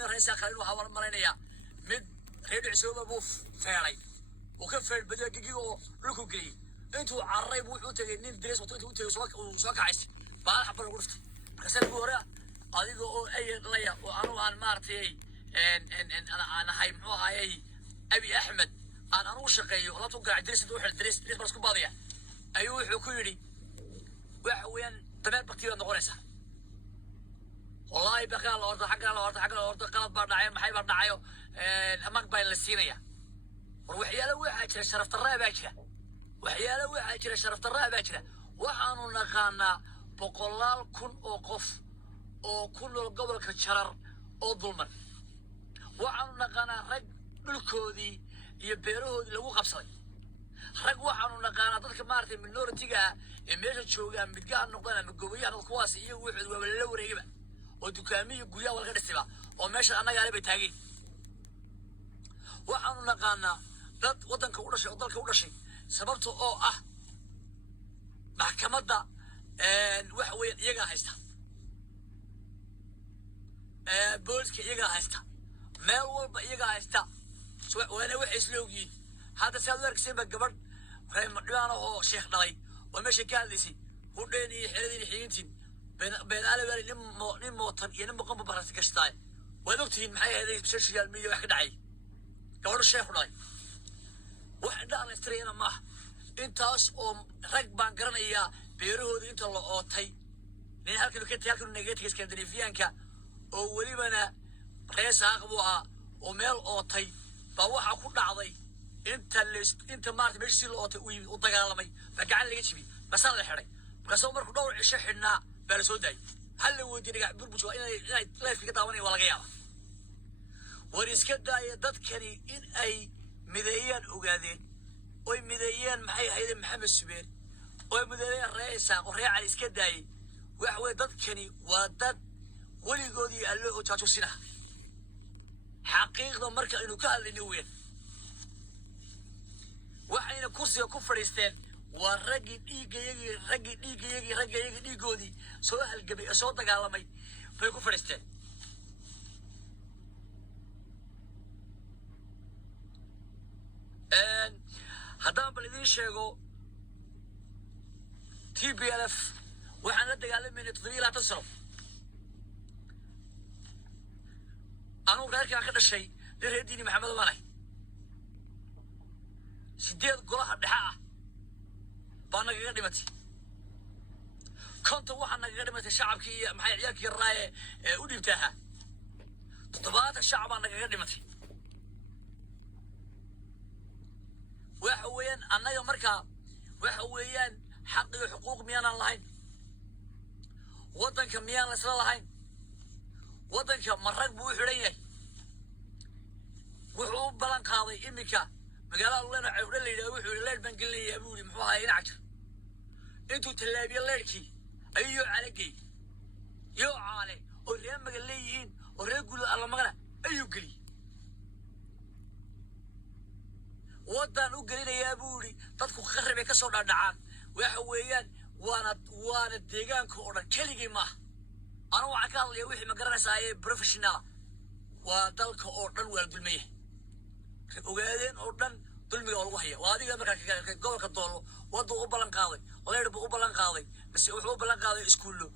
أنا رئيس أخرين وحاول مرينيا مد ريد عسوبة بوف فعلي وكفر بدأ جيجو لكو جري أنتوا عرّي بوحو تجنين درس وتوتي وسواك عايش بعد حبر غرفت كسر بورا أديكو أي ليا وأنا عن مارتي إن أنا هاي محو هاي أبي أحمد أنا وشقي ولا توقع درس تروح الدرس بس كم باضية أيوه حكوري وين تمام بكتير نقولسها والله بقى الأرض حق الأرض قلب بردعين محي بردعيو الأماك بين السينية وحياله وحاجة شرفت الرأي باكرة وحياله وحاجة شرفت الرأي باكرة وحانو نقانا بقلال كن أوقف أو كل القبل كشرر أو ظلمر وحانو نقانا رج بالكودي يبيروه لو قبصي رج وحانو نقانا ضدك مارتي من نور تيجا إميشة شوجا متجاه النقطة من قوية القواس يوحد وباللو ريبة ودكامي قوية والغير السبا وماشي أنا قال بتاعي وحنا نقانا ضد وطن كورشي وضل كورشي سببته محكمة دا وحوي يجا هيستا بولسك يجا هيستا مال يجا هيستا وأنا وحش لوجي هذا سألك سيبك قبل فريم ديانا هو شيخ داي وماشي كالديسي وديني حردي حينتين بين على بالي نم وطن ينم قم ببرس كشتاي ودكتين معي هذه بسوشيال ميديا واحد عاي كور الشيخ داي واحد أنا استرينا معه أنت ركبان قرنيا بيروه أنت الله أوتي لأن هالكلو كنت هالكلو نجيتك اسكندنافيانكا أولي بنا رئيس أقبوها وميل أوتي فواحد كل عضي أنت مارت بيجي الأوتي وضجالمي فقعد لي جتبي بس هذا الحري بس عمر كدور عشحنا بلسوداي هل ودي رجع بربجوا إن لا في قطعوني ولا جيابه وريسكدا يدكني إن أي مديان أوجادين أي مديان معي هيدا محمد السبير أي مديان رئيسة وريع على إسكداي وحوي دكني ودد ولي جودي قال له تاتو سنة حقيقة مركا إنه كان لنوين وحين كرسي كفرستين والرجل يجي جودي سواء الجبي صوتك على مي فيكون فرستين هذا بلدي شيء TPLF وحنا دجال من التطبيق لا تصرف أنا وغيرك أخذ الشيء لرهديني محمد مالي سيدي قلها الدحاء بانا قدمتي كنت وحنا قدمت الشعب كي محي عيالك الراي وديبتها تطبيقات الشعب أنا قدمتي وحويان أنا يوم مركا وحويان حق وحقوق ميان اللهين وطن كميان لسلا اللهين وطن كمرق بوحرية وحوب بلان قاضي إمكا مقالا لنا عبر الليلة وحور الليل بنقل لي يا أبولي محوها ينعجر انتو تلابي الليلكي أيو عليكي يو عالي وريان مقال ليهين وريان قولوا الله مغلا أيو قلي ودان وقلينا يا أبولي تدخل خربي كسر النعام وحويان وانا الديقان كورا كليجي ما أنا وعكال لي وحي مقرنا سايا بروفيشنال ودالك أوردن والدلمية وقاعدين أوردن دلمية والوحية وهذه مركا قولك الدولو وضو أبلان قاضي وغير أبلان قاضي بس وحو أبلان قاضي إسكولو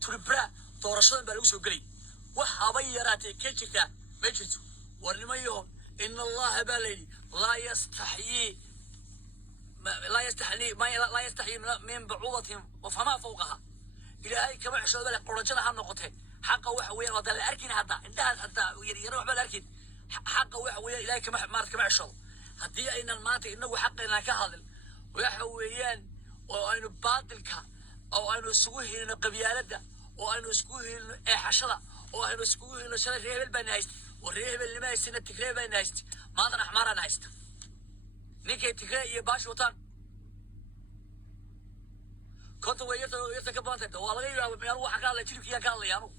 تربرا دورشان بلوسو قلي وحابيراتي كيشكا ميجلتو ورنميهم إن الله بالي لا يستحيي من بعوضة وفما فوقها إلهي كما حشود بالك قرجنا هالنقطة حقه وحويا وده الأركين حتى انتهى حتى يروح بالأركين حقه وحويا إلهي كما حشود هدي أين الماتي إنه حقنا كهذل وحويان وأنه باطلك أو أنه سويه إنه قبيلته أو أنه سويه إنه حشرة أو أنه سويه إنه شرف ريبل بنايست والريبل اللي ما يستنى تكريه بنايست ما أنا حمارة نايست نيكي تكريه يباش وطن كنت ويرت كبانته والله يا روح قال لي تلك يا قال لي أنا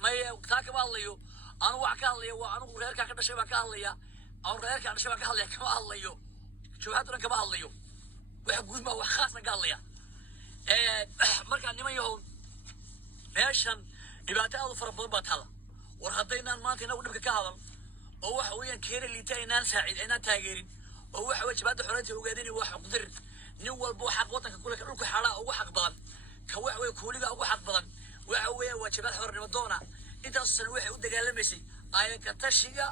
ما يتاك بالله أنا وعقال لي وأنا غيرك كذا شيء وعقال لي أنا غيرك كذا شيء وعقال لي كم الله يو شو هذا كم الله يو ويقول ما هو خاص قال لي markaan niman yahow meeshan dhibaato aad u fara badan baa taala war haddaynaan maanta inagu dhibka ka hadal oo waxa weeyaan keena liita aynaan saacid aynaan taageerin oo waxa weeye jabaadda xoreynta ogaadeen waa xaqdir nin walba xaq wadanka kule ka dhulka xaalaa ugu xaq badan ka waxa weeye kuuliga ugu xaq badan waxa weeye waa jabaad xornimo doona intaas san waxay u dagaalamaysay ayaka tashiga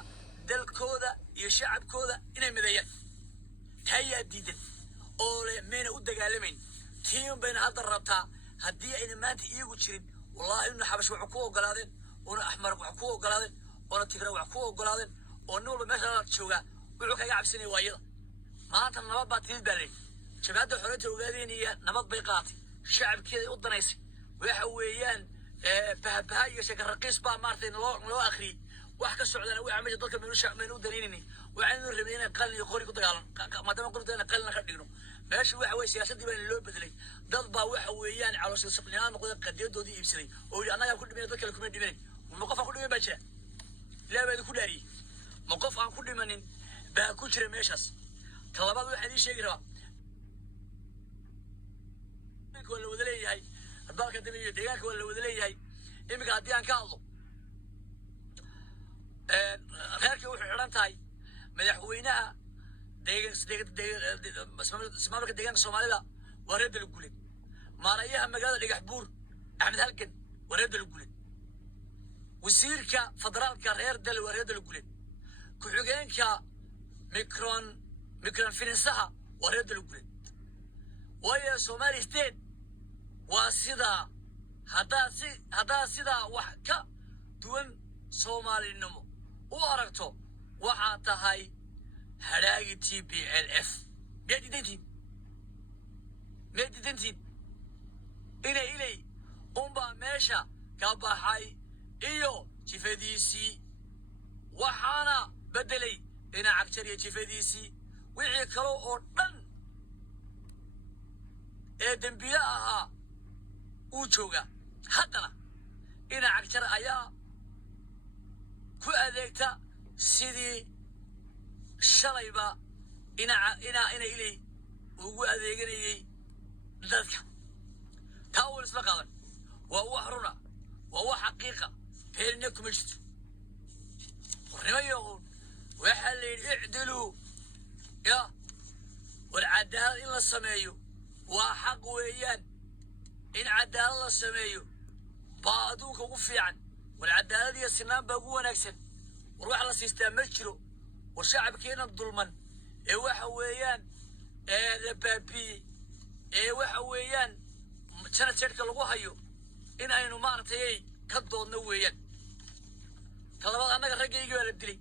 dalkooda iyo shacabkooda inay mideeyaan tayaa diidan oo le meena u dagaalamayn tiim bayna hadda rabtaa haddii ayna maanta iyagu jirin wallahi inna xabash wax ku ogolaadeen una axmar wax ku ogolaadeen una tigra wax ku ogolaadeen oo nin walba meesha la jooga wuxuu kaga cabsanay waayada maanta nabad baa timid baa leeyahay jabaadda xoreynta ogaadeen iyo nabad bay qaatay shacabkeeda u danaysay waxa weeyaan bahabaha iyo sheeka raqiis baa maartay loo akhriyay wax ka socdana waxa meesha dadka meenu danaynayni waxaanu rabnay inaan qalin iyo qori ku dagaalan maadaama qortayna qalin ka dhigno meesha waxa weeye siyaasadii baa loo bedelay dad baa waxa weeyaan caloosha saqnaan noqday qadiyadoodii iibsaday oo yiri annaga ku dhimanay dadka kuma dhimanay ma qof aan ku dhiman baa jira ilaahay ku dhaariyay ma qof aan ku dhimanin baa ku jira meeshaas talabaad waxa idin sheegi rabaa wala wada leeyahay dalka damiyo deegaanka wala wada leeyahay imika haddii aan ka hadlo reerkii wuxuu xidhan tahay madaxweynaha ismaamulka deegaanka soomaalida waa reer dalguleed maarayaha magaalada dhagax buur axmed halgan waa reer dalguleed wasiirka federaalka reer dal waa reer dalguleed ku-xigeenka mikron finansaha waa reer dalguleed waayo somali state waa sidaa haddaa sidaa wax ka duwan soomaalinimo u aragto waxaa tahay hadhaagi TPLF miyaad diidantiin ilay unbaa meesha ka baxay iyo jifadiisii waxaana bedelay dhinac cagjar iyo jifadiisii wixii kale oo dhan ee dembiye ahaa uu jooga haddana dhinac cagjar ayaa ku adeegta sidii shalayba ina ilay ugu adeeganayay dadka taa wal isla qaadan waa wax runa waa wax xaqiiqa beenna kuma jirto warnimayo waxaa la yidhi icdiluu ya والعدالة إلا سمايو وحق ويان إن عدالة سمايو بعضوك وقفي عن والعدالة دي السنان بقوة نكسن وروح على سيستم مشرو والشعب كينا الظلمان إيه وحويان إيه لبابي إيه وحويان سنة شركة لغوهايو إن أينو مارتي كدو نويان طلبات أنك رجيجي ولا بدري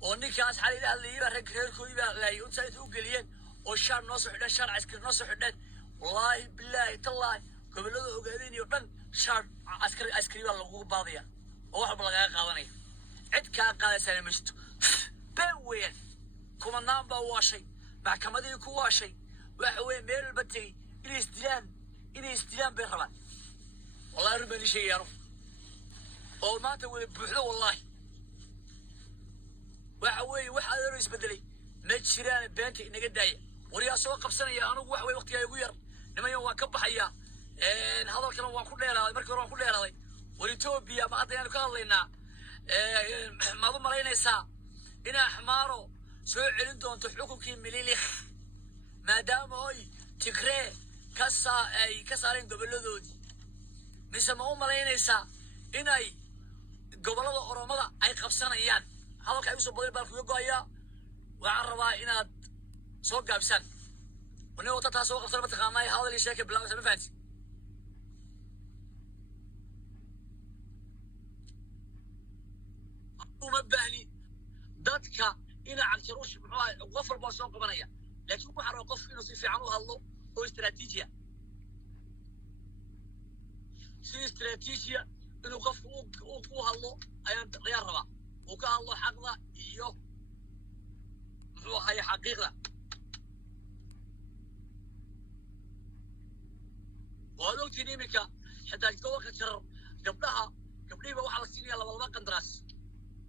ونكاس حالي اللي يبقى رجيجي يبقى لا ينسى وقليان والشعب نصح ده شارع عسكري نصح ده والله بالله تالله قبل هذا وقاعدين يقولون شعب عسكري والله هو باضية وواحد بلغة قاضني عد كان قاضي سنة مشت بوين كمان بواشي مع كمادي كواشي وحوي ميل البتي إلى استلام بالربع والله ربنا شيء يا رب أو ما تقول بحلو والله وحوي واحد رئيس بدلي ما تشيران بنتي نقدايا وريا سوق قبسنا يا أنا وحوي وقت يا يغير لما يوم واكب حيا هذا الكلام واقول له هذا مركب واقول له هذا وريتوبيا ما أدري أنا قال لنا ما ضم علينا ساعة إنا حمارو سوء عندهم تحكم كي مليلخ ما دام هاي تكره كسرين قبل ذودي مسمى علينا ساعة إنا قبل هذا أرمضة أي قبسنا يان هذا كيف يسوي بالك يقايا وعربا إناد سوق قابسان ونيو تتا سوق قبسان متقاماي هذا اللي شاكل بلا مسمى فانتي ومبهني دادك إنا عكتروش غفر باسوق بنايا لكن وحر وقف إنه في عنوها الله هو استراتيجية سي استراتيجية إنه غفر وقوها الله أيام غير ربا وقال الله حقنا إيوه هي حقيقة وهذا تنيمك حتى يتوقع شر قبلها بوحة السنية لما قندراس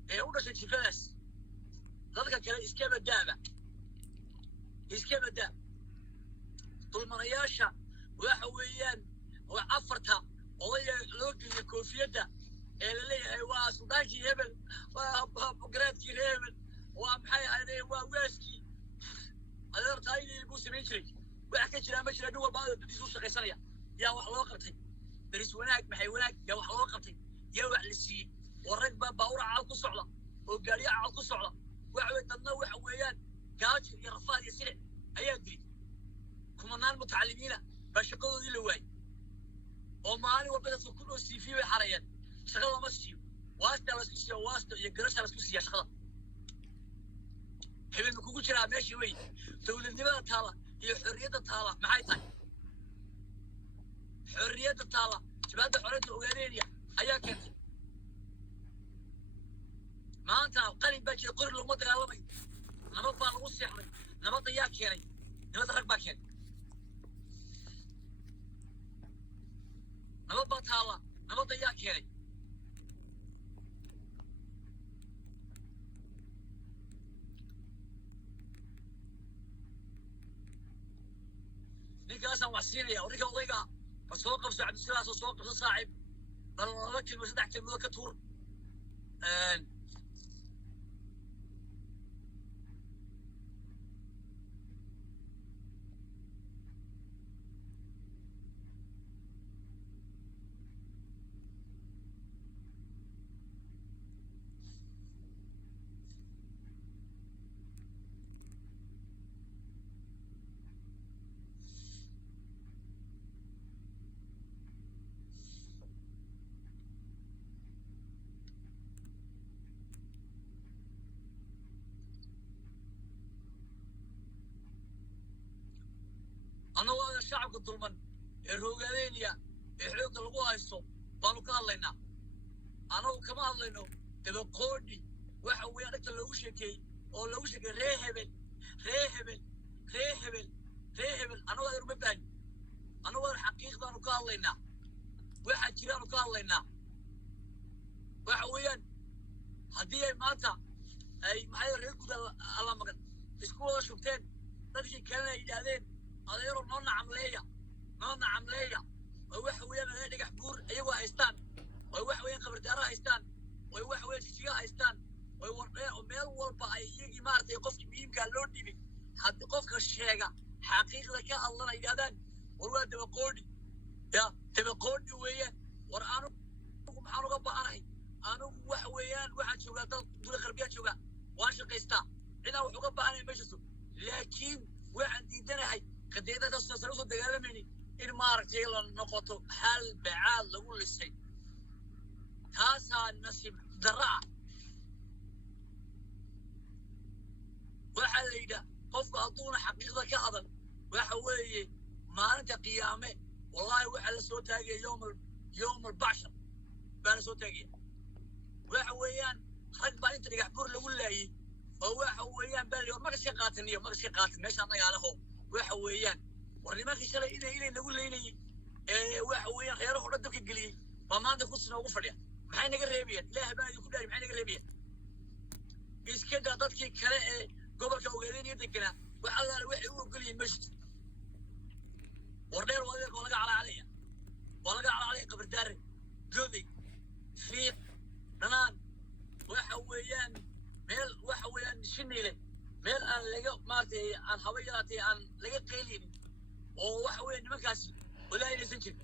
هي أولا شيء شفاس ذلك كان إسكاب الدابة طول مرياشة وحويان جرا مجرى دول بعض بدي سوق شقيسانيا يا wax loo qabtay daris wanaag maxay wanaag ya wax loo qabtay ya wax la siiyay warag baawra caal ku socda oo gaariya caal ku socda waxa way dadna waxa weeyaan gaaj iyo rafaad iyo silic ayaa diray kumanaan mutacallimiina ba shaqadoodii la waayay oo maalin walba dadku ku dhoo CV way xarayeen shaqada ma siiyo waasta la siiyo waasta iyo garasha la siiyo shaqada hebel kugu jiraa meeshii way dawladnimada taala iyo xorriyadda taala maxay tahay xorriyadda taala jibada xorriyadda ogaadeenaya ayaa keentay maanta qalin baa jira qori laguma dagaalamay nabad baa lagu seexday nabad ayaa keenay nabad rag baa keenay nabad baa taala nabad ayaa keenay ninkaasaan wax siinaya ninka odayga ma soo qabso cabdisalaas oo soo qabso saaxiib bal laba kelmo saddex kelmood ka tuur أنا وهذا الشعب الظلمن الروجانية يحرق الغوا يسوع بالقال لنا أنا وكمان لنا تبى قودي وحوي أنا تلوشكي أو لوشك رهبل رهبل رهبل رهبل أنا وهذا ربنا أنا وهذا الحقيقة أنا قال لنا واحد جيران قال لنا وحويا هدية ماتا أي محل ريكود الله مكان إسكول شفتين تدري كلنا يدادين هذا يروح نونا عملية ويوحوين أنا نجح بور أيوة هايستان ويوحوين قبر دارا هايستان ويوحوين شجاع هايستان وميل والبا يجي مارت يقف كميم قال لوني بي حد قف كشيء حقيقة لك الله نيجادن والله تبقوني يا تبقوني ويا ورانو محانو قباري أنا وحوين واحد شو قال دول غربيات شو قال واش قيستا هنا وحقباري مجلسه لكن واحد يدنا هاي قديدا تصل دغالمني إن مارتي لنقطة حل بعاد لقول السيد هذا النسيب درع واحد يدا قف أعطونا حقيقة كهذا وحوي ما أنت قيامه والله واحد صوتاجي يوم البعشر بان صوتاجي وحويان خد بعدين ترجع بور لقول لي وحويان باليوم ما كشي قاتني ما كشي قاتن ماشي أنا يعرفه وحويان ورني كشلي إلى نقول لي وحويان خيره ردك الجلي فما عندك قصة وفريا محين قريبيا لا هبان يكون داري محين قريبيا إيش كده ضدك كلا قبل كوجدين يدكنا وحلا وحي وقولي مشت ورني الوالد ولا على عليا ولا على علي قبل داري جودي فيت نان وحويان ميل وحويان شنيله ميل أن لقى مارتي عن هوياتي عن لقى قيلين وحويان مكاسي ولا ينسجن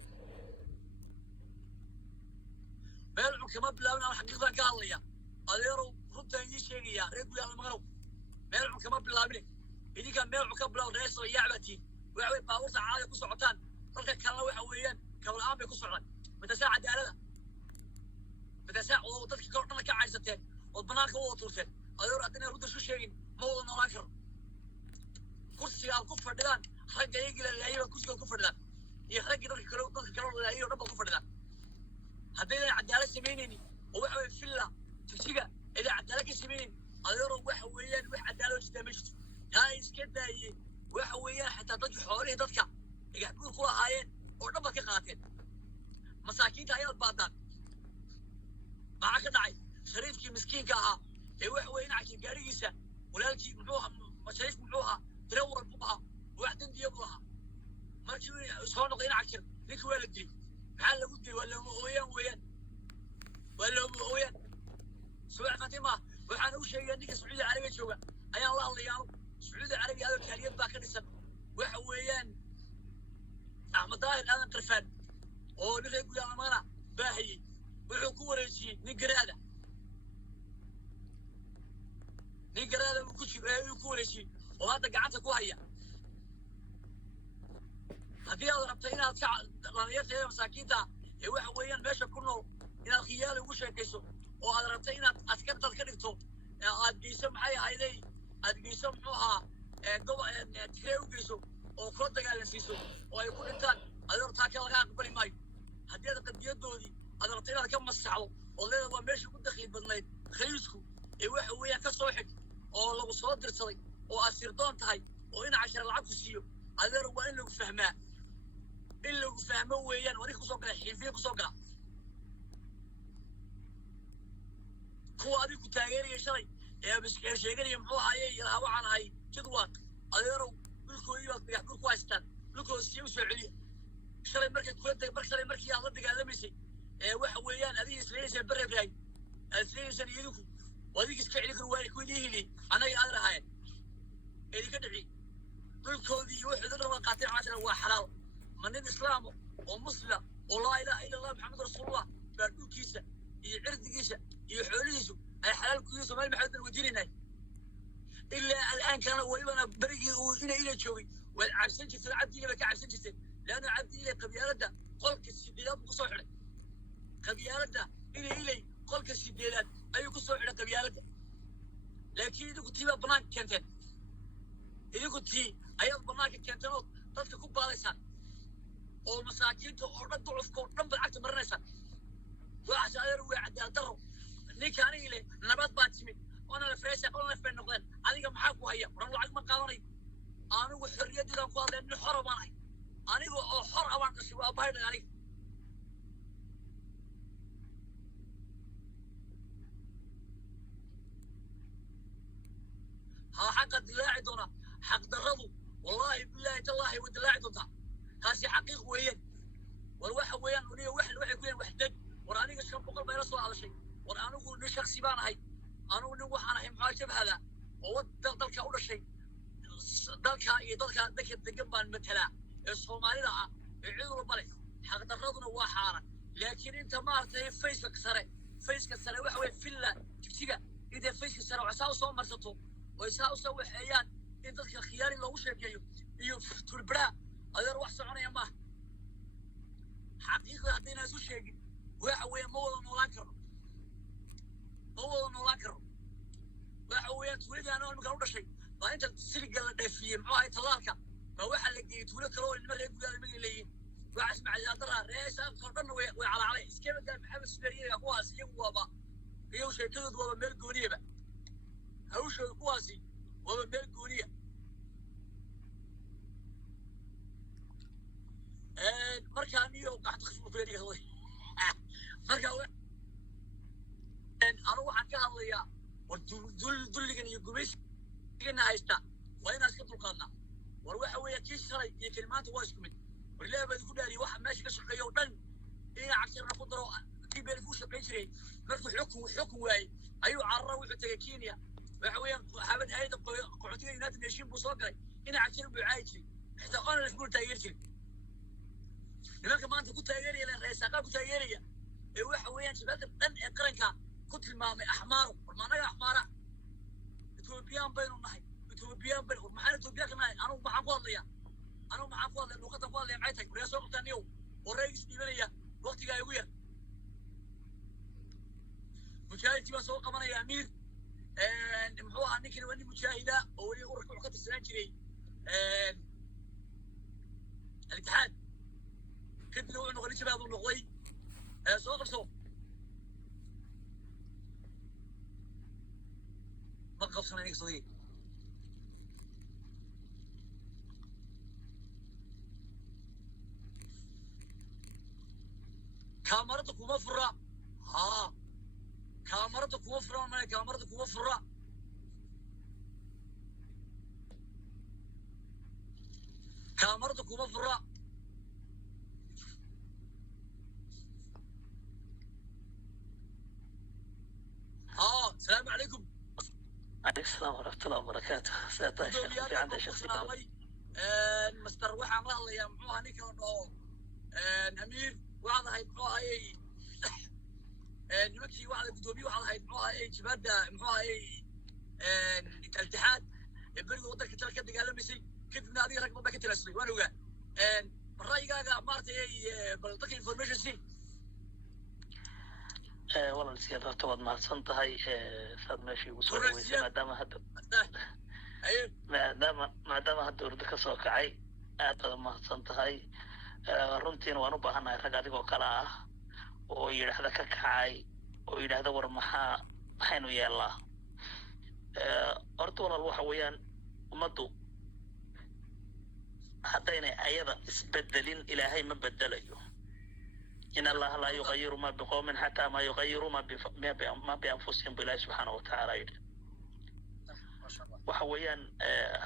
ميل كمان بلاونا الحقيقة قال لي أديرو ربطة يشيني يا ريبو يا المغرب ميل كمان بلاونا إذا كان ميل كبلاو رئيس يعبتي وحوي باوس عالي كسرعتان تلك كان وحويان كول عام كسرعتان متساعد على متساعد وضدك كورنا كعايزتين وبناك هو طورتين أديرو عندنا رد شو شيء مو نراكر كرسي على الكفر دلان حاجة يجي للعيبة كرسي على الكفر دلان يخرج ضدك كرو للعيبة ربع الكفر دلان هذين عدالة سميني وحوي فيلا تشيجا إذا عدالة سمين أديرو وحويان وحدالة جدامشت هاي إسكتة وحويان حتى ضد حوالي ضدك يقعدون كل هاين وربع كقاتل مساكين تايل بعضان معك داعي شريفك مسكين كها وحويان عشان جاريسة ولا الجي مبوها مشاريف مبوها تلور بوها وعدين ديابوها ما تشوي صار نقين عشر ليك ولدي محل ودي ولا ويان سمع فاطمة وحنا وش هي نيك السعودية العربية شو أيا الله يا رب السعودية العربية هذا كاريات باكر السب وحويان ظاهر هذا قرفان أو نرى يقول يا أمانة باهي وحكوا رجيم نقرأ هذا وكل شيء يقول شيء وهذا قعدت كوهية هذه ربطينا رانيتها مساكين ده يوح ويان ماشى كله إلى الخيال وش يكسو وهذا ربطينا أذكرت أذكرته أديسم حي هاي أديسموها قبل تكريو كيسو وكرد قال سيسو ويكون إنسان هذا ربطاك الله قبل ماي هذه قد يدودي هذا ربطينا كم مسحوا والله هو ماشى كنت دخل بدنيت خيسكو يوح ويان كسوحك oo lagu soo dirsaday oo asirdoon tahay oo in 10 lacag ku siiyo adeer waa in lagu fahmo weeyaan wari ku soo galay xiifiye ku soo gala kuwa adigu taageeraya shalay ee biskeel sheeganaya muxuu ahaayay ilaa waxaan ahay jidwaaq adeer dhulkooda iyo dhulku haystaan dhulkooda si uu soo celiyo shalay markii aad la dagaalamaysay ee waxa weeyaan adiga isleeyay bareebay asleeyay idinku وهذيك سكعلي كرواني كويليه لي أنا يقدر هاي اللي كدعي كل كودي واحد أنا قاطع عشان هو حلال من الإسلام ومسلم ولا إله إلا الله محمد رسول الله بردو كيسة يعرض كيسة يحوليسو أي حلال كيسة ما المحمد الوجيرين هاي إلا الآن كان وإبنا بريء وإلى شوي والعبسين جت العبدي لما كعبسين جت لأن عبدي إلى قبيلة ده قلك السبيلات بقصة قبيلة ده إلى قلك السبيلات أيوة قصة على قبيلة لكن إذا كنت تبى بناك كنتين إذا كنت أيضا بناك كنتين تلك كوب باليسان أو مساكين تورد ضعف كورن بالعكس مرنسان واحد يروي عدال درو نيك أنا إلي نبات باتشمي وأنا الفريسة وأنا الفرن نقدر أنا محاك وهي ورن العقل من قانوني أنا وحرية دي لو قال لأنه حر ماني أنا وحر أوان قصي وأبهر عليك حق الدلاعي دونا حق درضو والله بالله تالله والدلاعي دونا هاسي حقيق وين والواحد وين ونيه واحد وين وحدك وراني قش كم بقول ما يرسل على شيء وراني أقول نشخ سبان هاي أنا ونوح أنا هم عاجب هذا وود ذلك أول شيء ذلك الجنبان مثلا الصومالي لا يعيروا بالي حق درضنا وحارة لكن أنت ما أرتي فيسك سري واحد في الله تفتيجا إذا فيسك سري وعساو صوم مرسطو ويساو سوي حيان إن ذلك الخيار اللي وش يجيو تربرا هذا روح سعنا يا ما حقيقة هدينا زوج شيء ويا مول نولاكر ويا تولد أنا المكان ولا شيء فأنت تسلق الدفية معاي طلالك فواحد اللي تولد كرو الملك يقول الملك واسمع يا ترى رئيس قرطنا وعلى عليه كيف قال محمد السبرية يا أخوها سيبوا با يو شيء كذا ولا ملكونية بقى هوش القواسي ولا ملكونية مركانية وقعد خصم فيني هذي مركا أنا واحد كهذا يا ودل كان يقومش كنا هيستا وين أسكت القرنا وروح هو يكيش سري يكلمات واسكمت ولا بدي كل هذه واحد ماشي كشقية ودن إيه عشان نقدر كي بيرفوش بيجري مرفو حكم واي أيوة عرّا وحتى كينيا وحويان حابد هاي قعدتين ينات ماشين بوصاقي هنا عشان بعايشي حتى أنا اللي تقول تايرتي لما ما أنت كنت تايري لأن رئيس أقل كنت تايري وحويان شباب دن إقرنك كنت المامي أحماره والمعنى أحماره إثيوبيان بينهم نحي إثيوبيان بينهم محل إثيوبيان كمان أنا مع فاضية لأنه قد فاضية معيتك ورئيس وقت اليوم والرئيس بيبنية وقت جاي ويا مشاهدتي بس هو كمان يا أمير محوها نكر واني مشاهدة أولي أورك وقت السنة جري الاتحاد كنت نوع نغني شباب النغوي صوت مقف صنعيك صديق كاميرتك ومفرة كاميرتك وفرة ما كاميرتك وفرة كاميرتك وفرة السلام عليكم. عليكم السلام ورحمة الله وبركاته. سأتاشر في عندنا شخصية مستر وحنا الله يا معوها نيك أمير وعد هاي محوها هاي نمكي وعد قدومي وعد هاي محوها هاي جبادة محوها هاي الاتحاد بريد وضع كتير كده قال مسي كده نادي رقم بكتي رسمي وأنا وقع الرأي جا مارتي بلطك information سي والله السيادة طبعا ما صنتهاي صار ماشي وصول ويسمع دام هذا ما دام هذا ورد كسوك عي هذا ما صنتهاي runtiin waan u baahanahay rag adigoo kale ah oo yidhaahda ka kacay oo yidhaahda war maxaynu yeelnaa horta walaal waxa weeyaan ummaddu haddaynay ayada isbedelin ilaahay ma bedelayo in allaha laa yugayiru ma biqowmin xataa ma yugayiru ma bianfusihim bu ilaahi subxaana watacaala yidhi waxa weeyaan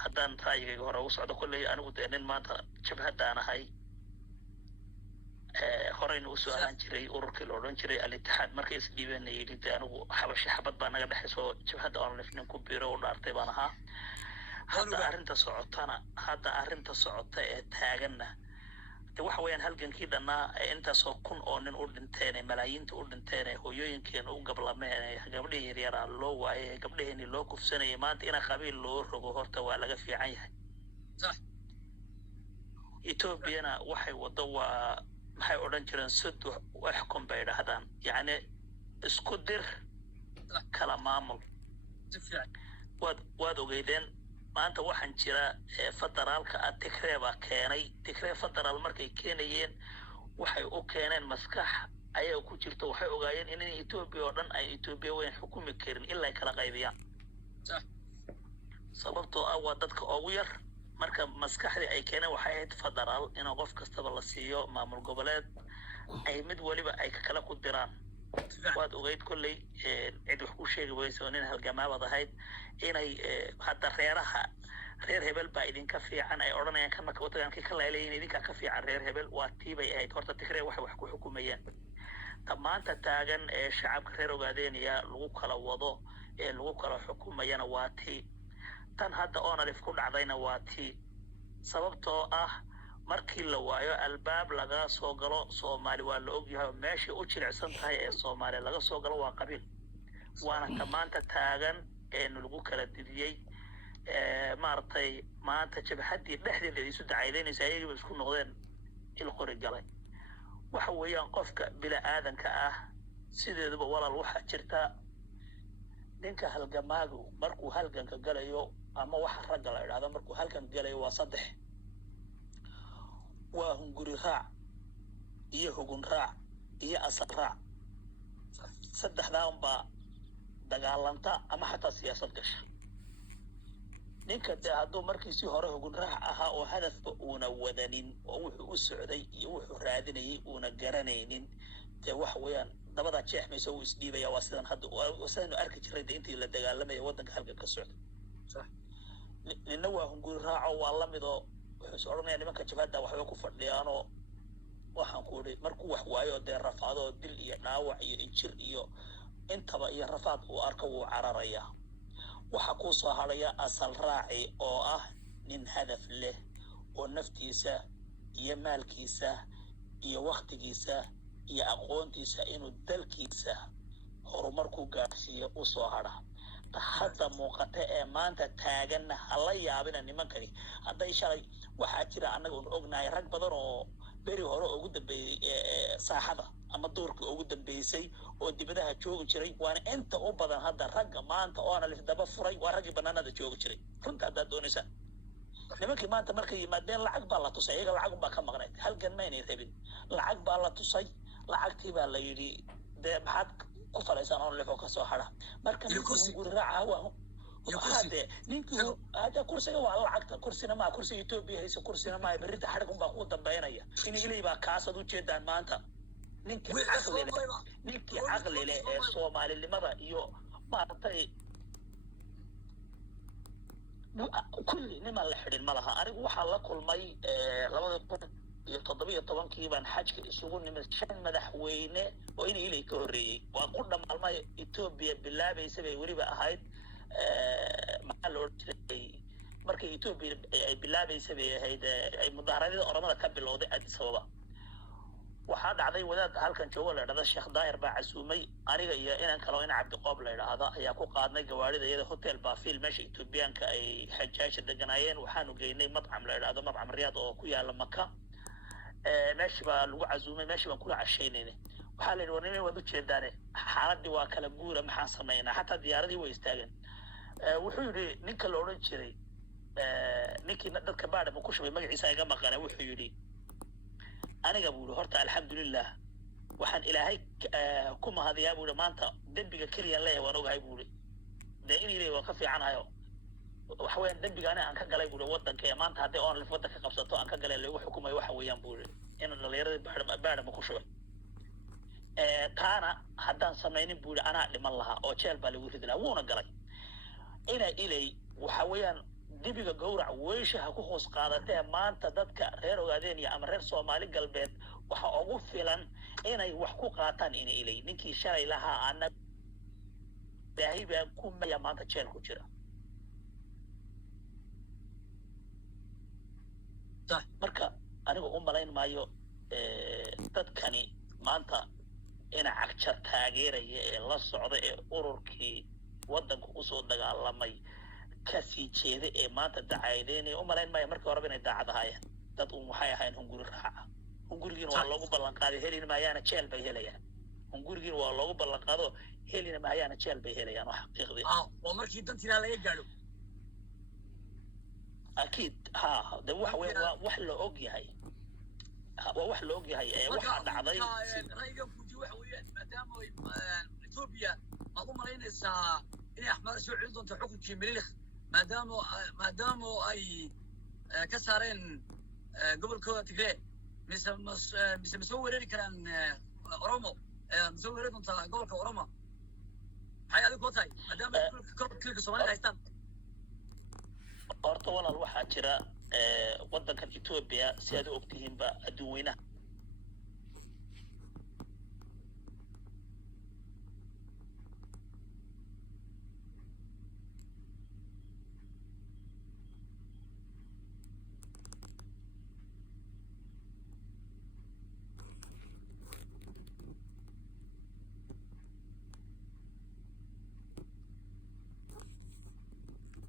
haddaan ra'yigayga hore ugu socdo kolley anigu dee nin maanta jabhaddaan ahay horeyna u soo ahaan jiray ururkii la odhan jiray al-itixaad markay isdhiibeen yidhi dee anigu xabashi xabad baa naga dhexayso jabhadda onlif nin ku biiro u dhaartay baan ahaa hadda arrinta socota ee taaganna de waxa weeyaan halgankii dhannaa ee intaasoo kun oo nin u dhinteen ee malaayiinta u dhinteen ee hooyooyinkeena u gablameen ee gabdhihii yaryaraa loo waayay ee gabdhaheenii loo kufsanayay maanta ina qabiil loo rogo horta waa laga fiican yahay etoobiyana waxay waddo waa maxay odhan jireen sud waxkun bay dhahdaan yacni isku dir kala maamul waad ogeydeen maanta waxaan jira federaalka tigree baa keenay tigree federaal markay keenayeen waxay u keeneen maskax ayaa ku jirta waxay ogaayeen in etoobiya oo dhan ay etoobiya weyn xukumi karin ilaa ay kala qaybiyaan sababtoo ah waa dadka ugu yar marka maskaxdii ay keeneen waxay ahayd federaal in qof kastaba la siiyo maamul goboleed ay mid waliba ay kala ku diraan waad ogeyd kolley cid wax ku sheegi weyso nin halgamaabad ahayd inay hadda reer hebel baa idinka fiican ay odhanayaan kan marka wadagankii ka leeleeyin idinkaa ka fiican reer hebel waa tii bay ahayd horta tigree waxay wax ku xukumayeen maanta taagan ee shacabka reer ogaadeynaya lagu kala wado ee lagu kala xukumayana waa tii tan hadda onalif ku dhacdayna waa tii sababtoo ah markii la waayo albaab laga soo galo soomaali waa la ogyahay meeshay u jilicsan tahay ee soomaaliya laga soo galo waa qabiil waana ta maanta taagan ee lagu kala didiyey maaragtay maanta jabhaddii dhexdeeda ay isu dacaydaynaysa ayagiiba isku noqdeen il qori galay waxa weeyaan qofka bila'aadanka ah sideeduba walaal waxaa jirta ninka halgamaagu markuu halganka galayo ama waxa ragga la idhaahdo markuu halgan galayo waa saddex waa hunguri raac iyo hugun raac iyo asal raac saddexdaa unbaa dagaalanta ama xataa siyaasad gasha ninka dee hadduu markiisii hore hugun raac ahaa oo hadafba uuna wadanin oo wuxuu u socday iyo wuxuu raadinayay uuna garanaynin dee waxa weeyaan dabadaa jeexmaysa uu isdhiibaya waa sidan hadda sidaynu arki jiray dee intii la dagaalamaya waddanka halgan ka socda ninna waa hunguri raaco waa la mid oo wuxuu is odhanaya nimanka jabhadda waxbay ku fadhiyaanoo waxaan ku idhi markuu wax waayo dee rafaadoo dil iyo dhaawac iyo injir iyo intaba iyo rafaad uu arko wuu cararayaa waxaa kuu soo hadhaya asal raaci oo ah nin hadaf leh oo naftiisa iyo maalkiisa iyo waktigiisa iyo aqoontiisa inuu dalkiisa horumar ku gaarsiiyo u soo hadha hadda muuqata ee maanta taaganna hala yaabina nimankani hadday shalay waxaa jira annaga un ognahay rag badan oo beri hore ugu dambeeyey saaxada ama doorkii ugu dambeysay oo dibadaha joogi jiray waana inta u badan hadda ragga maanta oona lif daba furay waa raggii banaanada joogi jiray runta haddaad doonaysaa nimankii maanta markay yimaadeen lacag baa la tusay iyaga lacag unbaa ka maqnayd halgan maynay rabin lacag baa la tusay lacagtii baa la yidhi dee maxaad ku falaysaan oon lifo ka soo hadha marka ninkii guri raaca waa hade ninkii hada kursiga waa lacagta kursina maa kursiga Ethiopia haysa kursina maa berita xarig unbaa ku dambeynaya in ilay baa kaasad u jeedaan maanta ninkii caqli leh ee Soomaalinimada iyo maartay kulli niman la xidhin malaha anigu waxaa la kulmay 2017 baan xajka isugu nimid 5 madaxweyne oo in ilay ka horeeyay waa ku dhamaalmay Ethiopia bilaabaysa bay wariba ahayd maxaa loo jiray markii Ethiopia ay bilaabaysa bay ahayd ay mudaaharadii oramada ka bilowday Addis Ababa waxaa dhacday wadaad halkan joogo la idhahda sheekh daahir baa casuumay aniga iyo inan kaloo ina cabdiqoob la idhaahda ayaa ku qaadnay gawaarida iyada hotel bafil meesha etoobiyaanka ay xajaasha deganaayeen waxaanu geynay madcam la idhaahdo madcam riyaad oo ku yaala maka meeshii baa lagu casuumay meeshii baan kula cashaynaynay waxaa la yidhi war nimay waad ujeedaane xaaladii waa kala guura maxaan samaynaa xataa diyaaradii way istaageen wuxuu yidhi ninka la odhan jiray ninkii dadka baadhama ku shubay magaciisa iga maqana wuxuu yidhi aniga buu yidhi horta alxamdulilah waxaan ilaahay ku mahadiyaa buu yidhi maanta dembiga keliyaan leeyahay waan ogahay buu yidhi dee in ilay waan ka fiicanayo waxa weeyaan dembigaani aan ka galay buu yidhi waddanka ee maanta haddii oon lif waddanka qabsato aan ka galay lagu xukumayo waxa weeyaan buu yidhi in dhallinyaradii baadhama ku shubay taana haddaan samaynin buu yidhi anaa dhiman lahaa oo jeel baa lagu ridi lahaa wuuna galay ina ilay waxa weeyaan dibiga gowrac weyshaha ku hoos qaadatee maanta dadka reer ogaadeenaya ama reer soomaali galbeed waxa ugu filan inay wax ku qaataan ina ilay ninkii shalay lahaa ana baahi baan ku maya maanta jeel ku jira marka aniga u malayn maayo dadkani maanta ina cagjar taageeraya ee la socda ee ururkii waddanka usoo dagaalamay kasii jeeda ee maanta dacaadeynaya u malayn maayo markii horeba inay daacad ahaayeen dad un waxay ahayn hunguri raaca hungurigiina waa loogu ballan qaaday helina maayaana jeel bay helayaan hungurigiina waa loogu ballan qaado helina maayaana jeel bay helayaan waa xaqiiqdii waa markii dantiina laga gaadho akiid ha de waxa weeye waa wax la og yahay waa wax la og yahay waxaa dhacday rayga fuji waxa weeyaan maadaama Ethiopia aad u malaynaysaa inay axmaar soo celin doonto xukunkii Miliikh maadaama ay ka saareen gobolkooda Tigray mise soo weerari karaan Oromo soo weerari doonta gobolka Oromo maxay adigu tahay maadaama gobolka Soomaaliya haystaan horta walaal waxaa jira waddankan Ethiopia si aad u ogtihiinba adduun weynaha